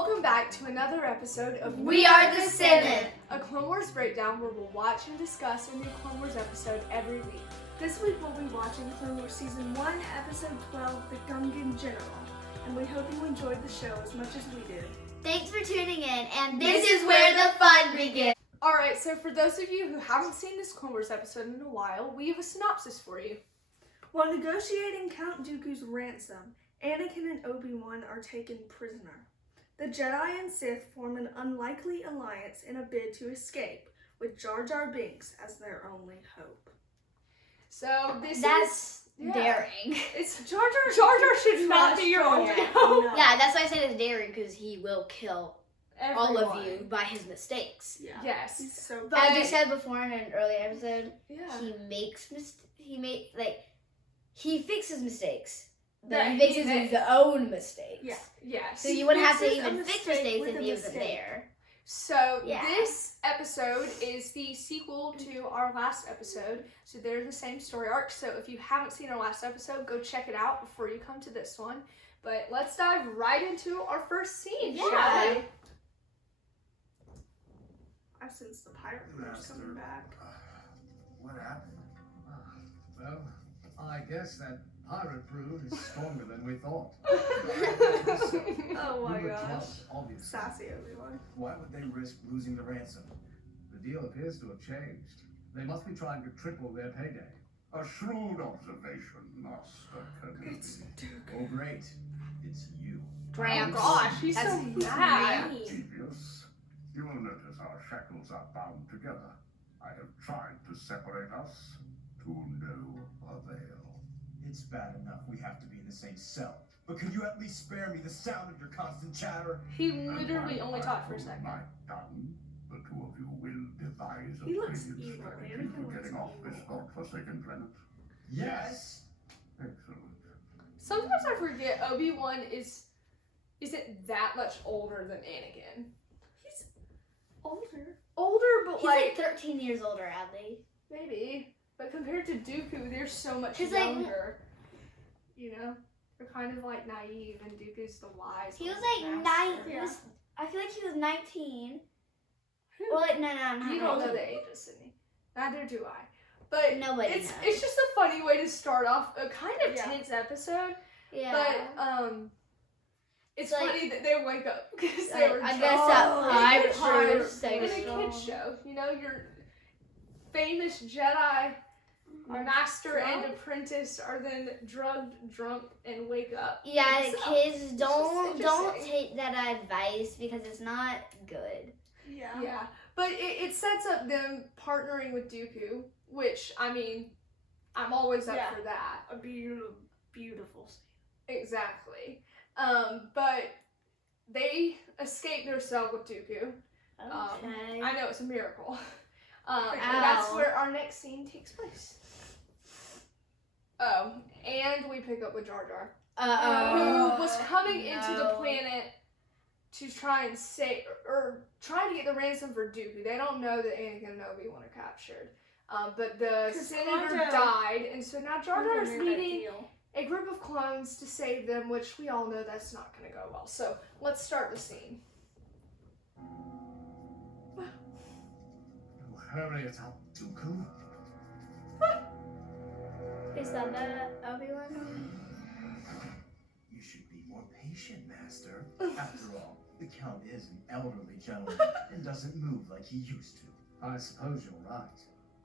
Welcome back to another episode of We Are the Senate, a Clone Wars breakdown where we'll watch and discuss a new Clone Wars episode every week. This week we'll be watching Clone Wars Season 1, Episode 12, The Gungan General, and we hope you enjoyed the show as much as we did. Thanks for tuning in, and this is where the fun begins. Alright, so for those of you who haven't seen this Clone Wars episode in a while, we have a synopsis for you. While negotiating Count Dooku's ransom, Anakin and Obi-Wan are taken prisoner. The Jedi and Sith form an unlikely alliance in a bid to escape, with Jar Jar Binks as their only hope. So That's daring. It's Jar Jar should not be your only hope. No. Yeah, that's why I said it's daring, because he will kill all of Everyone. you by his mistakes. Yeah. Yes. He's so But- As we said before in an earlier episode, Yeah. he fixes mistakes. But That he fixes his own mistakes. Yeah. Yes. So you wouldn't have to fixes even a fix mistake mistakes with if a he wasn't mistake. there. So Yeah. this episode is the sequel to our last episode. So they're the same story arc. So if you haven't seen our last episode, go check it out before you come to this one. But let's dive right into our first scene, shall Yeah. we? I sense the pirate force coming back. What happened? Well, I guess that pirate brood is stronger than we thought. Oh my We were gosh. close, obviously. Sassy Obi-Wan. Why would they risk losing the ransom? The deal appears to have changed. They must be trying to triple their payday. A shrewd observation, Master Kenobi. It's Dooku. Oh, great. It's you. Gramps. Gosh, he's That's so mad. mean. Threepios, you will notice our shackles are bound together. I have tried to separate us to no avail. It's bad enough we have to be in the same cell. But could you at least spare me the sound of your constant chatter? He And literally when only I talked for a hold second. my gun, the two of you will devise a He looks brilliant evil. strategy Anakin for looks getting off this evil. godforsaken planet. Yes! Excellent. Sometimes I forget Obi-Wan isn't that much older than Anakin. He's older. Older, but He's like 13 years older, Adleigh. maybe. But compared to Dooku, they're so much 'Cause, like- younger. You know? They're kind of like naive, and Dooku's the wise. He was old like master. 9. I feel like he was 19. Well, like, no, not You don't know 19. the ages, Sydney. Neither do I. But Nobody it's knows. just a funny way to start off a kind of Yeah. tense episode. Yeah. But it's Like- funny that they wake up because they Like, were I drunk. guess that Oh, pirate pirate crew is so in a strong. kid's show. You know, your famous Jedi master and drunk? apprentice are then drugged, drunk, and wake up. Yeah, themselves. kids, don't interesting. take that advice because it's not good. Yeah. Yeah, but it sets up them partnering with Dooku, which, I mean, I'm always up Yeah. for that. A beautiful, beautiful scene. Exactly. But they escape their cell with Dooku. Okay. I know it's a miracle. And that's where our next scene takes place. Oh, and we pick up with Jar Jar, who was coming into the planet to try and save, or trying to get the ransom for Dooku. They don't know that Anakin and Obi-Wan are captured. But the 'Cause senator Hondo- died, and so now Jar Jar is Made that leading deal. a group of clones to save them, which we all know that's not going to go well. So let's start the scene. Hurry it up, Dooku. Is that Obi-Wan? You should be more patient, Master. After all, the Count is an elderly gentleman and doesn't move like he used to. I suppose you're right.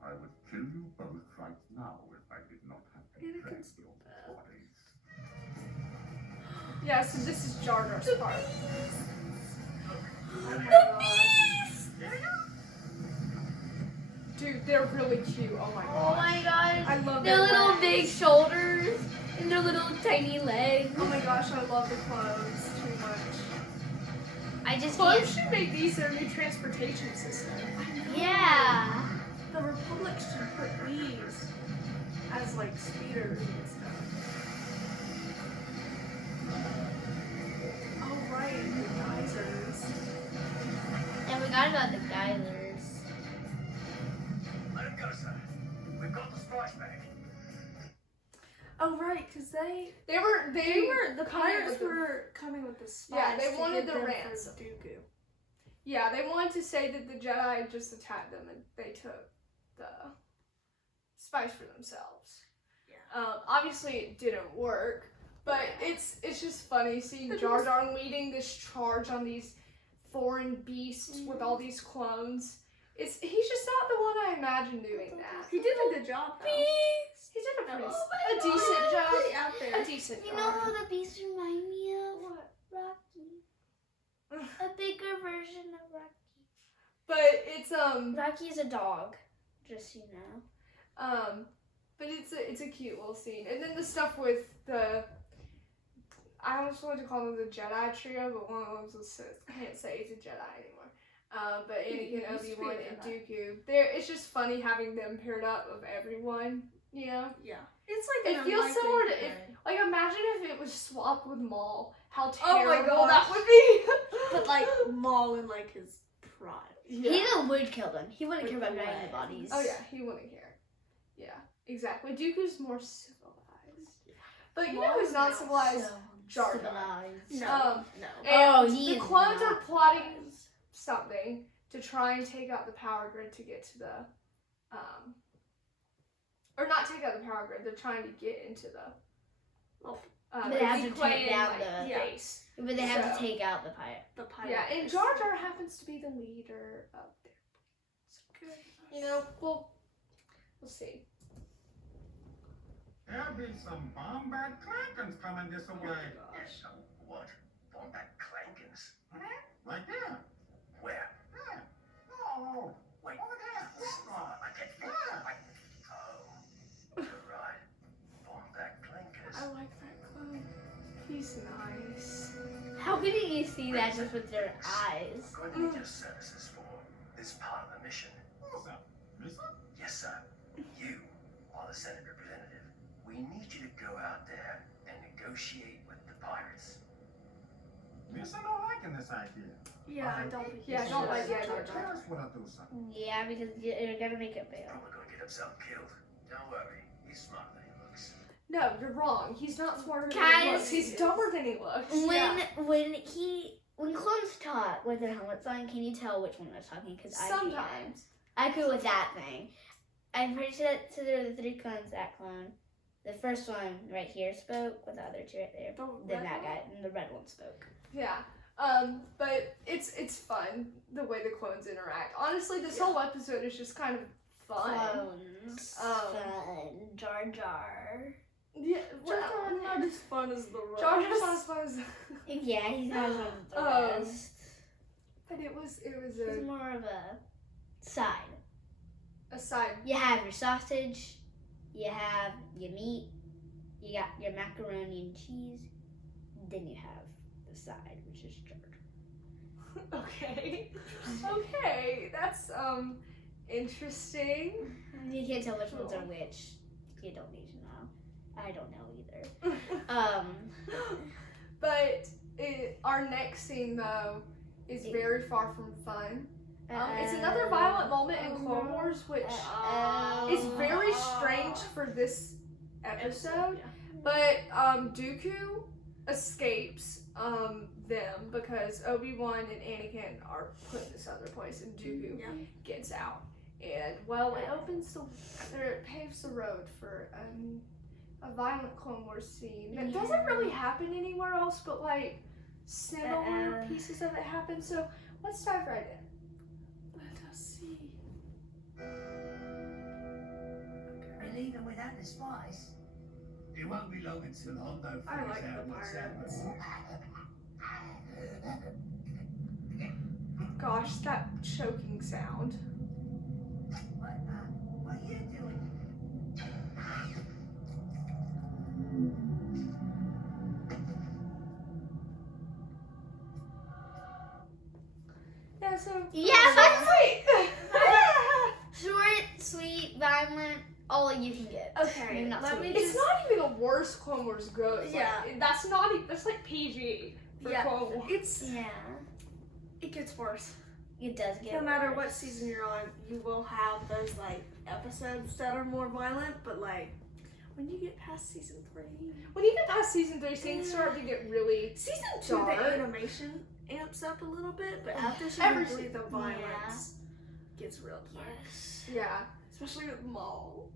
I would kill you both right now if I did not have to track Anakin's your bodies. Yeah, so this is Jar Jar's part. Oh my gosh. Dude, they're really cute. Oh my Oh god. my gosh. I love Their their little legs. big shoulders and their little tiny legs. Oh my gosh, I love the clothes too much. I just Clones can't. should make these their new transportation system. Yeah. The Republic should put these as like speeders and stuff. Oh right, the geysers. And we got about the geysers. Let him go, sir. We've got the splash bag. Oh right, because the coming pirates with the- were coming with the spies. Yeah, they to wanted get the them ransom. for Dooku. Yeah, they wanted to say that the Jedi just attacked them and they took the spice for themselves. Yeah. Obviously it didn't work, but it's just funny seeing Jar Jar leading this charge on these foreign beasts with all these clones. He's just not the one I imagined doing that. He did a good job though. He did a decent job. Pretty out there. A decent You job. know who the beasts remind me of? What? Rocky. A bigger version of Rocky. But it's Rocky's a dog, just so you know. but it's a cute little scene. And then the stuff with I almost wanted to call them the Jedi trio, but one of them was a Sith. I can't say he's a Jedi anymore. But Anakin, Obi-Wan, and Dooku. It's just funny having them paired up of everyone, you know? Yeah. It's like It feels similar to like imagine if it was swapped with Maul. How Oh my terrible that gosh. would be. But like Maul in like his prime. Yeah. He would kill them. He wouldn't care about With dying the lead. bodies. Oh yeah, he wouldn't care. Yeah, exactly. Dooku's more civilized. But you know who's not civilized? Jar Jar. No. And he the is clones are not plotting something to try and take out the power grid to get to the, or not take out the power grid. They're trying to get into the. They have to Clan, take down like, the base. But they have So- to take out the pirate. The pirate. Yeah, and Jar Jar happens to be the leader of their. You know, we'll see. There'll be some Bombad Clankins coming this way. Yes, some what? Wombat clankins. Right there. Where? There. Oh, Wait. over there. Oh, I can't Yeah. Oh, you're right. Wombat clankers. I like that clone. He's nice. How couldn't you see that just with your eyes? What do you need your services for? This part of the mission. What's up, mister? Yes, sir. You are the Senate representative. We need you to go out there and negotiate with the pirates. Mister not liking this idea. Yeah, I don't think Yeah, I he don't should. like the idea. Tell us when I do something. Yeah, because you're gonna make it He's fail. probably gonna get himself killed. Don't worry. He's smarter than he looks. No, you're wrong. He's not smarter than he Guys. looks. He's dumber than he looks. When clones talk with their helmets on, can you tell which one was talking? Because Sometimes. I could with that thing. I'm pretty sure that so there were the 3 clones. That clone, the first one right here spoke, with the other 2 right there. Then that guy, and the red one spoke. Yeah. But it's fun the way the clones interact. Honestly, this whole episode is just kind of fun. Clones. Fun. Jar Jar. Yeah, Jar Jar not as fun as the rest. Jar Jar's not as fun as, Yeah, he's not as fun as the rest. but it was He's more of a side. a side. You have your sausage, you have your meat, you got your macaroni and cheese, then you have the side, which is Jar Jar. Okay, that's interesting. You can't tell which ones are which. You don't need to know. I don't know either. But our next scene though is very far from fun. It's another violent moment in Clone Wars, which is very strange for this episode. But Dooku escapes them because Obi-Wan and Anakin are put in this other place, and Dooku gets out. And well, it paves the road for a violent Clone Wars scene that doesn't really happen anywhere else, but like similar pieces of it happen. So let's dive right in. Let us see. We're leaving without the spice. It won't be long until Hondo I figures like out the what's pirates. happening. Gosh, that choking sound. What are you doing? Yeah, so Yeah, sweet. short, sweet, violent, all you can get. Okay, Maybe not let so me much. It's not even the worst Clone Wars goes. Like, Yeah. that's not. That's like PG for Yeah. Clone Wars. Yeah, It gets worse. it does get No matter worse. what season you're on, you will have those like episodes that are more violent, but like When you get past season 3. When you get past season 3, things start to get really Season 2, dark. the animation amps up a little bit, but after Every season 3, the violence gets real dark. Yes. yeah. Especially with Maul.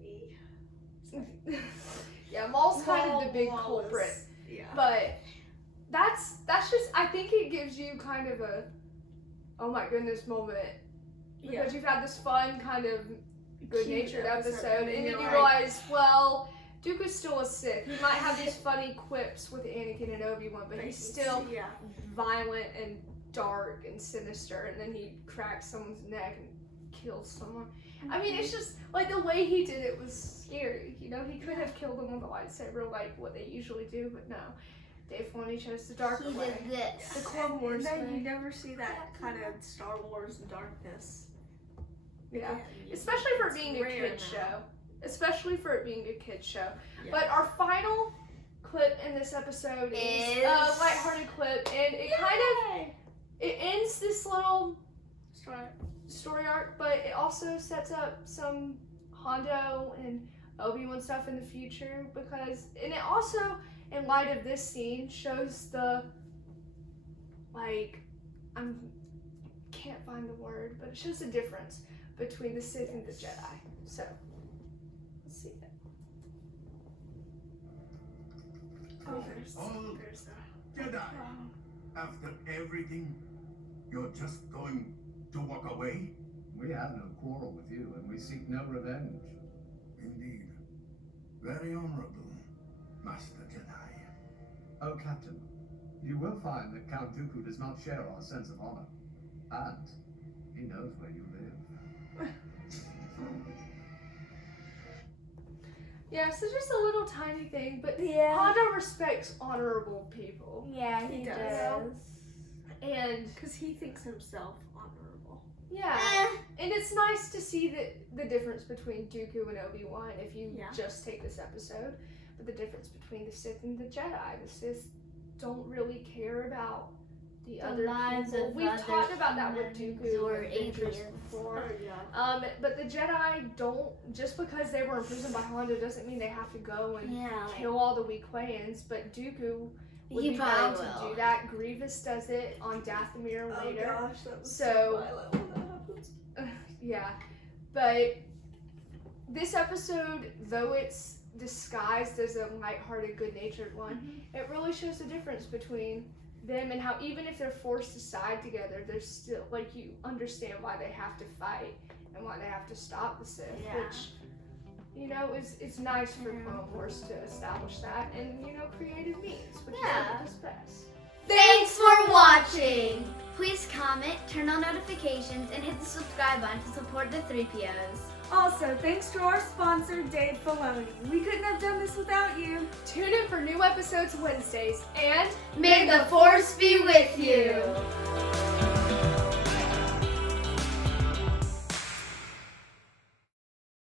Yeah, Maul's kind of the big Maul culprit. is- Yeah. But that's just, I think it gives you kind of a oh my goodness moment. Because you've had this fun kind of good-natured episode, and then you realize, well, Dooku's still a Sith. He might have these funny quips with Anakin and Obi-Wan, but he's still violent and dark and sinister, and then he cracks someone's neck and kills someone. I mean, it's just, like, the way he did it was scary. You know, he could have killed them with a lightsaber like what they usually do, but no. Dave Filoni chose the darker He way. did this. The Clone Wars And then you way. never see that kind of Star Wars darkness. Yeah. Especially for it being a kid show. Especially for it being a kid show. Yeah. But our final clip in this episode is a lighthearted clip, and it kind of it ends this little story arc, but it also sets up some Hondo and Obi-Wan stuff in the future, because, and it also, in light of this scene, shows the, like, can't find the word, but it shows the difference between the Sith and the Jedi. So, let's see that. Oh, Oh, there's that. Jedi, after everything, you're just going to walk away? We have no quarrel with you, and we seek no revenge. Indeed. Very honorable, Master Jedi. Oh, Captain, you will find that Count Dooku does not share our sense of honor. And he knows where you live. Yeah, so just a little tiny thing, but Yeah. Hondo respects honorable people. Yeah, He he does. does. And Because he thinks himself honorable. yeah, and it's nice to see the difference between Dooku and Obi-Wan if you just take this episode, but the difference between the Sith and the Jedi. The Sith don't really care about the other lives people. of We've other talked about that with humans Dooku or Adventures aliens. before. yeah. But the Jedi don't, just because they were imprisoned by Hondo doesn't mean they have to go and kill all the Weequayans, but Dooku would He be probably bound to will. do that. Grievous does it on Dathomir later. Oh gosh, that was So- so violent when that happens. Yeah, but this episode, though it's disguised as a lighthearted, good-natured one, it really shows the difference between them and how even if they're forced to side together, they're still, like, you understand why they have to fight and why they have to stop the Sith, which, you know, it's nice for Clone Wars to establish that, and, you know, creative means, which is best. Thanks for watching! Please comment, turn on notifications, and hit the subscribe button to support the Threepios. Also, thanks to our sponsor, Dave Filoni. We couldn't have done this without you. Tune in for new episodes Wednesdays, and May the Force be with you!